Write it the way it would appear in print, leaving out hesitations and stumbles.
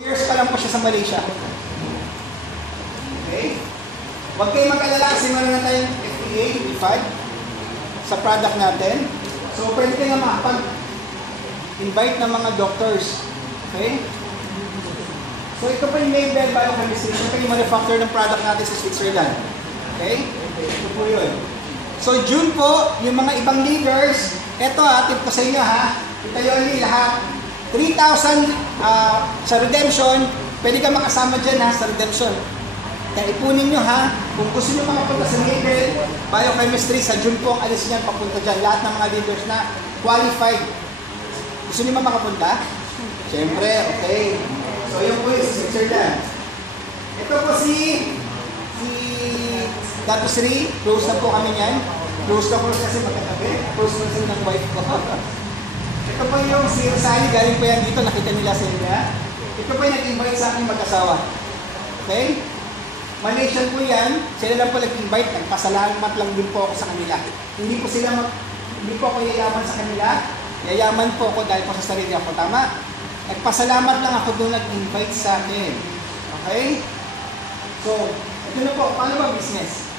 Years pa lang po siya sa Malaysia. Okay? Huwag kayong mag-alala kasi meron na tayong FDA, verified sa product natin. So, pwede kayo nga makapag-invite ng mga doctors. Okay? So, ito po yung Maybell Biochemistry. Ito yung manufacturer ng product natin sa Switzerland. Okay? Ito po yun. So, June po, yung mga ibang leaders, ito tip ko sa inyo ito yun lahat. 3,000 sa redemption, pwede ka makasama dyan sa redemption. Kaya ipunin nyo kung gusto nyo makapunta sa Maybell Biochemistry, sa June po ang alis niyan papunta dyan. Lahat ng mga leaders na qualified. Gusto nyo makapunta? Siyempre, okay. So yun po yung Switzerland. Ito po si Dato Sri, close na po kami niyan. Close kasi magkatabi. Close na sila ng wife ko. Ito po yung si Rosali, galing po yan dito, nakita nila sa inyo. Ito po yung nag-invite sa aking mag-asawa. Okay? Malaysian po yan, sila lang po nag-invite, nagpasalamat lang din po ako sa kanila. Hindi po ako yayaman sa kanila, yayaman po ako dahil po sa sarili ako. Tama? Nagpasalamat lang ako doon nag-invite sa akin. Okay? So, ito na po, paano ba business?